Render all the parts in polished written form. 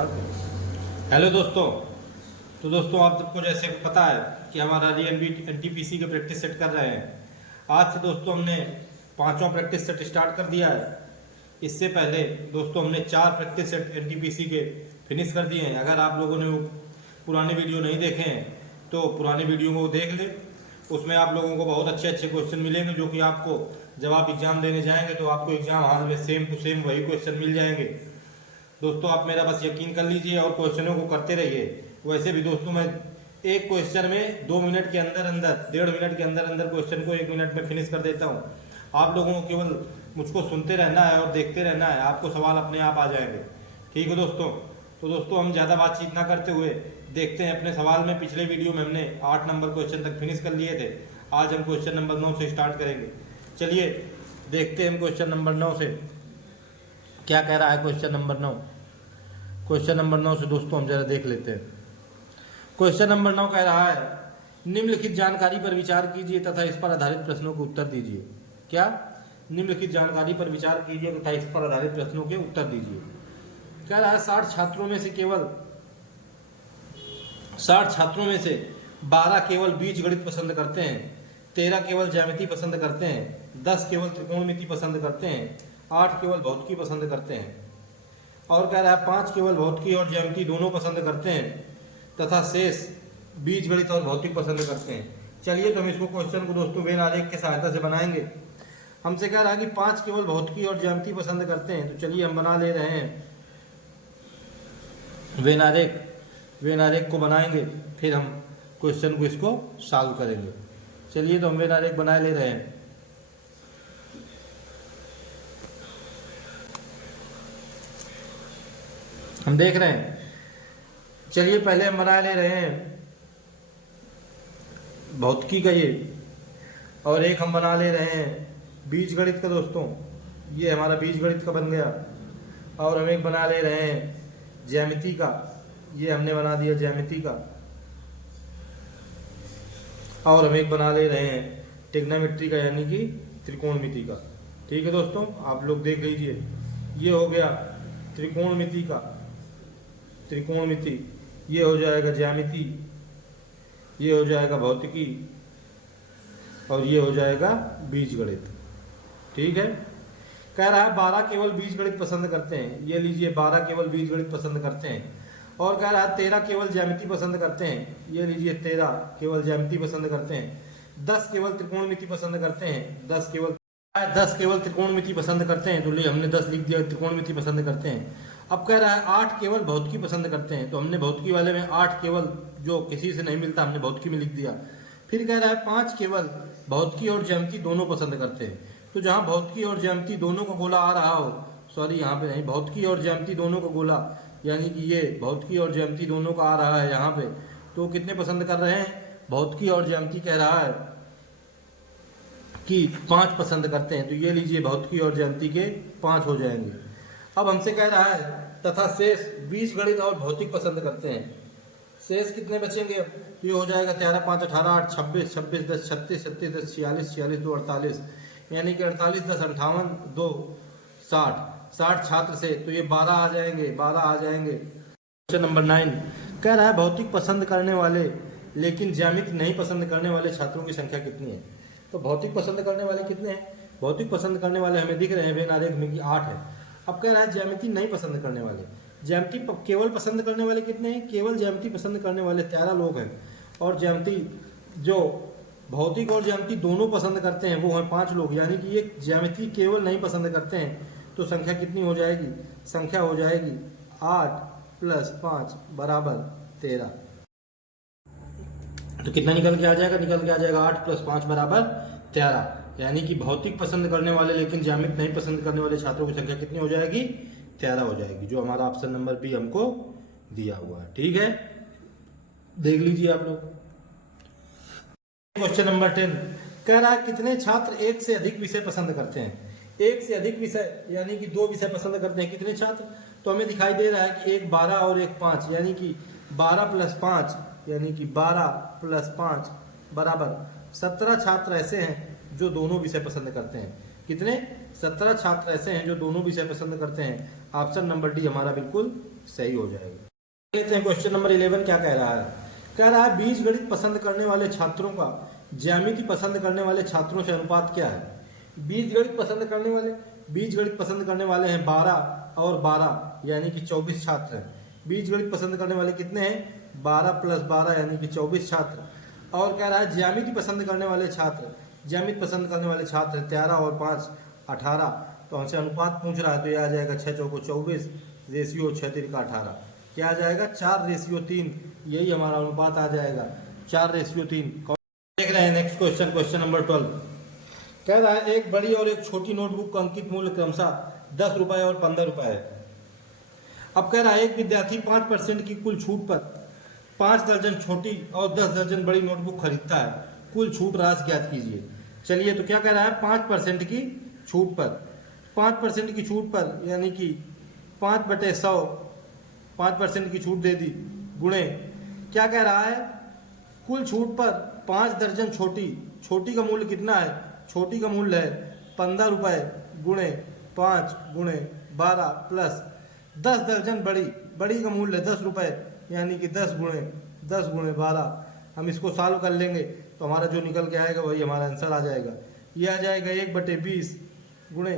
Hello दोस्तों। तो दोस्तों आप सबको जैसे पता है कि हमारा एनटीपीसी के प्रैक्टिस सेट कर रहे हैं। आज से दोस्तों हमने 5वां प्रैक्टिस सेट स्टार्ट कर दिया है। इससे पहले दोस्तों हमने 4 प्रैक्टिस सेट एनटीपीसी के फिनिश कर दिए हैं। अगर आप लोगों ने वो पुराने वीडियो नहीं देखे हैं तो पुराने वीडियो को देख ले। उसमें आप लोगों को बहुत अच्छे अच्छे क्वेश्चन मिलेंगे जो कि आपको जब आप एग्जाम देने जाएंगे तो आपको एग्जाम हॉल में सेम टू सेम वही क्वेश्चन मिल जाएंगे। दोस्तों आप मेरा बस यकीन कर लीजिए और क्वेश्चनों को करते रहिए। वैसे भी दोस्तों मैं एक क्वेश्चन में 2 मिनट के अंदर अंदर 1.5 मिनट के अंदर अंदर क्वेश्चन को 1 मिनट में फिनिश कर देता हूँ। आप लोगों को केवल मुझको सुनते रहना है और देखते रहना है, आपको सवाल अपने आप आ जाएंगे। ठीक है दोस्तों। तो दोस्तों हम ज़्यादा बातचीत ना करते हुए देखते हैं अपने सवाल में। पिछले वीडियो में हमने 8 नंबर क्वेश्चन तक फिनिश कर लिए थे। आज हम क्वेश्चन नंबर 9 से स्टार्ट करेंगे। चलिए देखते हैं हम क्वेश्चन नंबर 9 से क्या कह रहा है। क्वेश्चन नंबर 9 से दोस्तों हम जरा देख लेते हैं। क्वेश्चन नंबर 9 कह रहा है निम्नलिखित जानकारी पर विचार कीजिए तथा इस पर आधारित प्रश्नों के उत्तर दीजिए। क्या? निम्नलिखित जानकारी पर विचार कीजिए तथा इस पर आधारित प्रश्नों के उत्तर दीजिए। कह रहा है 60 छात्रों में से 12 केवल बीजगणित पसंद करते हैं, 13 केवल ज्यामिति पसंद करते हैं, 10 केवल त्रिकोणमिति पसंद करते हैं, 8 केवल भौतिकी पसंद करते हैं। और कह रहा है 5 केवल भौतिकी और ज्यामिति दोनों पसंद करते हैं तथा शेष बीजगणित और भौतिक पसंद करते हैं। चलिए तो हम इसको क्वेश्चन को दोस्तों वेन आरेख की सहायता से बनाएंगे। हमसे कह रहा है कि 5 केवल भौतिकी और ज्यामिति पसंद करते हैं, तो चलिए हम बना ले रहे हैं वेन आरेख को बनाएंगे, फिर हम क्वेश्चन को इसको सॉल्व करेंगे। चलिए तो हम वेन आरेख बना ले रहे हैं। हम देख रहे हैं। चलिए पहले हम बना ले रहे हैं भौतिकी का ये, और एक हम बना ले रहे हैं बीजगणित का। दोस्तों ये हमारा बीजगणित का बन गया। और हम एक बना ले रहे हैं ज्यामिति का, ये हमने बना दिया ज्यामिति का। और हम एक बना ले रहे हैं ट्रिग्नोमेट्री का यानी कि त्रिकोणमिति का। ठीक है दोस्तों, आप लोग देख लीजिए। ये हो गया त्रिकोणमिति का, त्रिकोणमिति। ये हो जाएगा ज्यामिति, ये हो जाएगा भौतिकी, और ये हो जाएगा बीजगणित। ठीक है। कह रहा है 12 केवल बीजगणित पसंद करते हैं। ये लीजिए 12 केवल बीजगणित पसंद करते हैं। और कह रहा है 13 केवल ज्यामिति पसंद करते हैं। ये लीजिए 13 केवल ज्यामिति पसंद करते हैं। 10 केवल त्रिकोणमिति पसंद करते हैं। 10 केवल त्रिकोणमिति पसंद करते हैं, तो लिए हमने 10 लिख दिया, त्रिकोणमिति पसंद करते हैं। अब कह रहा है 8 केवल भौतिकी पसंद करते हैं, तो हमने भौतिकी वाले में 8 केवल जो किसी से नहीं मिलता हमने भौतिकी में लिख दिया। फिर कह रहा है 5 केवल भौतिकी और ज्यामिति दोनों पसंद करते हैं, तो जहाँ भौतिकी और ज्यामिति दोनों का गोला आ रहा हो, सॉरी यहाँ पे नहीं, भौतिकी और ज्यामिति दोनों का गोला यानी कि ये भौतिकी और ज्यामिति दोनों का आ रहा है यहाँ पे, तो कितने पसंद कर रहे हैं? भौतिकी और ज्यामिति कह रहा है कि 5 पसंद करते हैं, तो ये लीजिए भौतिकी और ज्यामिति के 5 हो जाएंगे। अब हमसे कह रहा है तथा शेष बीजगणित और भौतिक पसंद करते हैं। शेष कितने बचेंगे? तो ये हो जाएगा 13 5 18 8 26 26 10 36 37 10 46 46 2 48, यानी कि 48 10 58 2 60 छात्र से, तो ये 12 आ जाएंगे, 12 आ जाएंगे। क्वेश्चन नंबर 9 कह रहा है भौतिक पसंद करने वाले लेकिन ज्यामिति नहीं पसंद करने वाले छात्रों की संख्या कितनी है? तो भौतिक पसंद करने वाले कितने हैं? भौतिक पसंद करने वाले हमें दिख रहे हैं वेन आरेख में कि 8 है। अब कह रहा है ज्यामिति नहीं पसंद करने वाले, ज्यामिति केवल पसंद करने वाले कितने हैं? केवल ज्यामिति पसंद करने वाले 13 लोग हैं। और ज्यामिति जो भौतिक और ज्यामिति दोनों पसंद करते हैं वो हैं 5 लोग, यानी कि ये ज्यामिति केवल नहीं पसंद करते हैं। तो संख्या कितनी हो जाएगी? संख्या हो जाएगी 8 + 5 = 13। तो कितना निकल के आ जाएगा? निकल के आ जाएगा 8 + 5 = 13, यानी कि भौतिक पसंद करने वाले लेकिन ज्यामिति नहीं पसंद करने वाले छात्रों की संख्या कितनी हो जाएगी? 13 हो जाएगी, जो हमारा ऑप्शन नंबर बी हमको दिया हुआ है। ठीक है, देख लीजिए आप लोग। क्वेश्चन नंबर 10 कह रहा है कितने छात्र एक से अधिक विषय पसंद करते हैं? एक से अधिक विषय यानी कि 2 विषय पसंद करते हैं। कितने छात्र? तो हमें दिखाई दे रहा है कि एक 12 और एक 5, यानी कि 12 + 5 यानी कि 12 + 5 = 17 छात्र ऐसे हैं जो दोनों विषय पसंद करते हैं। कितने? 17 छात्र ऐसे हैं जो दोनों विषय पसंद करते हैं। ऑप्शन नंबर डी हमारा बिल्कुल सही हो जाएगा। लेते हैं क्वेश्चन नंबर 11 क्या कह रहा है। कह रहा है बीजगणित पसंद करने वाले छात्रों का ज्यामिति पसंद करने वाले छात्रों से अनुपात क्या है। बीजगणित पसंद करने वाले हैं 12 और 12 यानी कि 24 छात्र हैं। बीजगणित पसंद करने वाले कितने हैं, 12 + 12 यानी कि 24 छात्र। और कह रहा है ज्यामिति पसंद करने वाले छात्र 13 और 5 18। तो हमसे अनुपात पूछ रहा है, तो ये आ जाएगा 6 चौको 24 रेशियो 6 तिरका 18। क्या आ जाएगा, 4:3। यही हमारा अनुपात आ जाएगा, 4:3। देख रहे हैं नेक्स्ट क्वेश्चन, क्वेश्चन नंबर 12। कह रहा है एक बड़ी और एक छोटी नोटबुक का अंकित मूल्य क्रमशः 10 रुपए और 15 रुपए है। अब कह रहा है एक विद्यार्थी 5% की कुल छूट पर 5 दर्जन छोटी और 10 दर्जन बड़ी नोटबुक खरीदता है। कुल छूट राशि ज्ञात कीजिए। चलिए, तो क्या कह रहा है, 5% की छूट पर, 5% की छूट पर यानी कि 5/100 5% की छूट दे दी, गुणे क्या कह रहा है, कुल छूट पर 5 दर्जन छोटी का मूल्य कितना है, छोटी का मूल्य है 15 रुपए, गुणे 5 गुणे 12 प्लस 10 दर्जन बड़ी का मूल्य है 10 रुपए यानी कि 10 गुणे 12। हम इसको सॉल्व कर लेंगे तो हमारा जो निकल के आएगा वही हमारा आंसर आ जाएगा। ये आ जाएगा 1/20 गुणे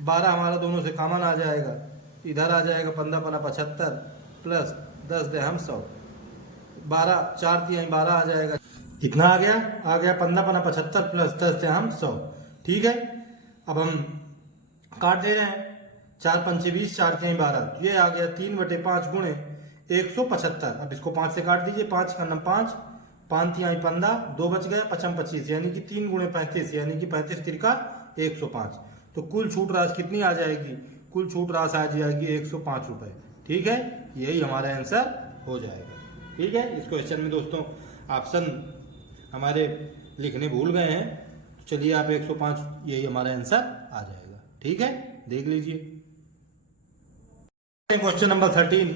12, हमारा दोनों से कॉमन आ जाएगा। इधर आ जाएगा 15×75 प्लस 10×100, 12 4 × 12 आ जाएगा। कितना आ गया 15×75 प्लस 10×100। ठीक है, अब हम काट दे रहे हैं, 4×5 = 20, 4 × 12, ये आ गया 3/5 गुणे 175। अब इसको 5 से काट दीजिए, 5 का 5, 5 × 15, 2 बच गया, 5×25 यानी कि 3 गुणे 35 यानी कि 35 तिरका 105। तो कुल छूट राशि कितनी आ जाएगी, कुल छूट राशि आ जाएगी 105 रुपए। ठीक है, यही हमारा आंसर हो जाएगा। ठीक है, इस क्वेश्चन में दोस्तों ऑप्शन हमारे लिखने भूल गए हैं, तो चलिए आप 105, यही हमारा आंसर आ जाएगा। ठीक है, देख लीजिए क्वेश्चन नंबर 13।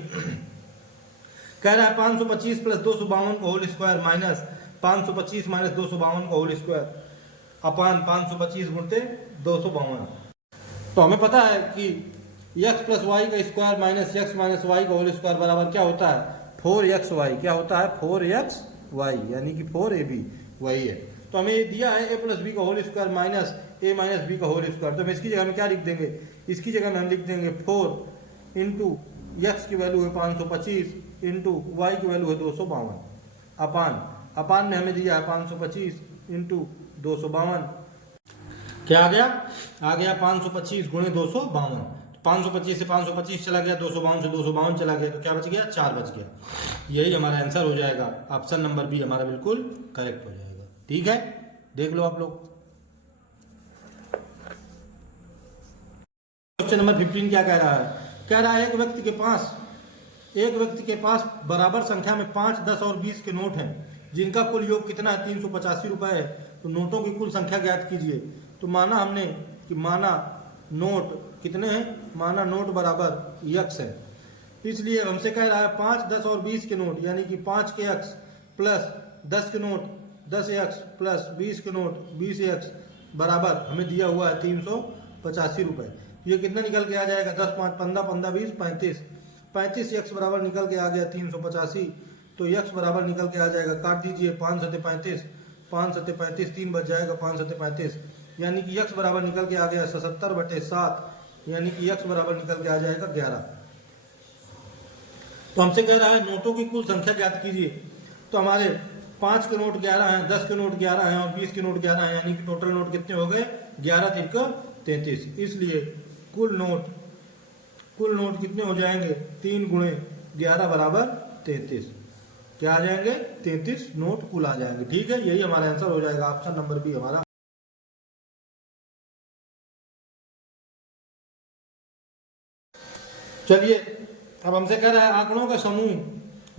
कह रहा है 525 + 252 का होल स्क्वायर माइनस 525 - 252 का होल स्क्वायर अपान 525 × 252। तो हमें पता है कि x + y का स्क्वायर माइनस x - y का होल स्क्वायर बराबर क्या होता है, 4xy। क्या होता है, 4xy यानी कि 4ab, वही है। तो हमें ये दिया है a + b का whole square minus a - b का होल स्क्वायर। तो हम इसकी जगह में क्या लिख देंगे, इसकी जगह में हम लिख देंगे 4 × x की वैल्यू है 525 × y की वैल्यू है 252 अपान में हमें दिया है 525 × 252। क्या आ गया 525 × 252। 525 से 525 चला गया, 252 से 252 चला गया, तो क्या बच गया, 4 बच गया। यही हमारा आंसर हो जाएगा। ऑप्शन नंबर बी हमारा बिल्कुल करेक्ट हो जाएगा। ठीक है, देख लो आप लोग। क्वेश्चन नंबर 15 क्या कह रहा है, कह रहा है एक व्यक्ति के पास बराबर संख्या में 5, 10 और 20 के नोट हैं, जिनका कुल योग कितना है, 385 रुपए है। तो नोटों की कुल संख्या ज्ञात कीजिए। तो माना हमने कि नोट कितने हैं, माना नोट बराबर x है, इसलिए हमसे कह रहा है 5, 10 और 20 के नोट यानी कि 5 के x प्लस 10 के नोट 10x प्लस 20 के नोट 20x बराबर हमें दिया हुआ है 385 रुपए। ये कितना निकल के आ जाएगा, 10, 5, 15, 15, 20, 35, 35x बराबर निकल के आ गया 385। तो x बराबर निकल के आ जाएगा, काट दीजिए, 5 × 35, 5 × 35, 3 बच जाएगा, 5 × 35 यानी कि x बराबर निकल के आ गया 77/7 यानी कि x बराबर निकल के आ जाएगा 11। तो हमसे कह रहा है नोटों की कुल संख्या ज्ञात कीजिए। तो हमारे 5 के नोट 11 हैं, 10 के नोट 11 हैं और 20 के नोट 11 हैं, यानी कि टोटल नोट कितने हो गए, 11 तिरका 33। इसलिए कुल नोट कितने हो जाएंगे, 3 × 11 बराबर 33। क्या आ जाएंगे, 33 नोट कुल आ जाएंगे। ठीक है, यही हमारा आंसर हो जाएगा। ऑप्शन नंबर बी हमारा। चलिए, अब हमसे कह रहा है आंकड़ों का समूह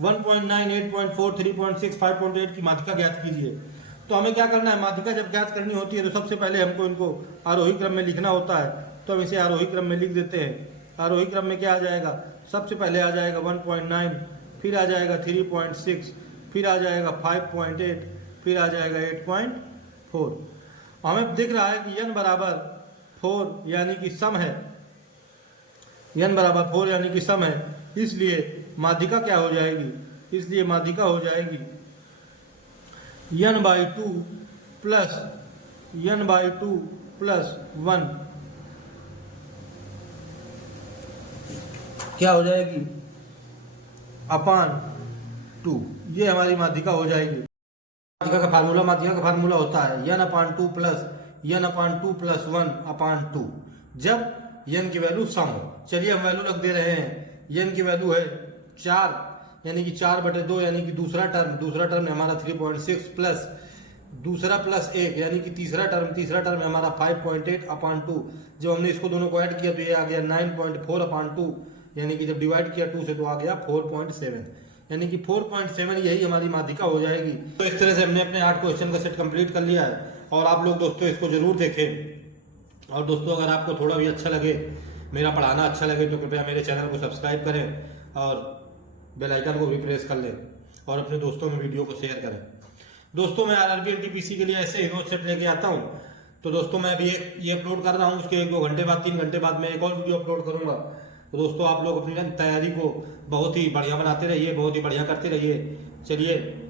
1.9, 8.4, 3.6, 5.8 की माध्यिका ज्ञात कीजिए। तो हमें क्या करना है, माध्यिका जब ज्ञात करनी होती है तो सबसे पहले हमको इनको आरोही क्रम में लिखना होता है। तो हम इसे आरोही क्रम में लिख देते हैं। आरोही क्रम में क्या आ जाएगा, सबसे पहले आ जाएगा 1.9, फिर आ जाएगा 3.6, फिर आ जाएगा 5.8, फिर आ जाएगा 8.4। हमें दिख रहा है कि n बराबर 4 यानी कि सम है, n बराबर 4 यानी कि सम है, इसलिए माध्यिका क्या हो जाएगी, इसलिए माध्यिका हो जाएगी n/2 प्लस n/2 प्लस 1 क्या हो जाएगी अपान 2। ये हमारी माध्यिका हो जाएगी। माध्यिका का फार्मूला होता है n/2 प्लस n/2 प्लस 1 अपान 2, जब n की वैल्यू सम हो। चलिए हम वैल्यू रख दे रहे हैं, n की वैल्यू है 4 यानी कि 4/2 यानी कि दूसरा टर्म है हमारा 3.6 प्लस दूसरा प्लस 1 यानी कि तीसरा टर्म है हमारा 5.8 अपान 2। जब हमने इसको दोनों को ऐड किया तो ये आ गया 9.4 अपान 2, यानी कि जब डिवाइड किया 2 से तो आ गया 4.7, यानी कि 4.7 यही हमारी माध्यिका हो जाएगी। तो इस तरह से हमने अपने 8 क्वेश्चन का सेट कंप्लीट कर लिया है और आप लोग दोस्तों इसको जरूर देखें। और दोस्तों अगर आपको थोड़ा भी अच्छा लगे, मेरा पढ़ाना अच्छा लगे तो कृपया मेरे चैनल को सब्सक्राइब करें और बेल आइकन को भी प्रेस कर लें और अपने दोस्तों में वीडियो को शेयर करें। दोस्तों मैं आरआरबी एनटीपीसी के लिए ऐसे ही नोट सेट लेके आता हूँ। तो दोस्तों मैं अभी ये अपलोड कर रहा हूँ, उसके 1-2 घंटे बाद 3 घंटे बाद मैं एक और वीडियो अपलोड करूँगा। तो दोस्तों आप लोग अपनी तैयारी को बहुत ही बढ़िया बनाते रहिए, बहुत ही बढ़िया करते रहिए। चलिए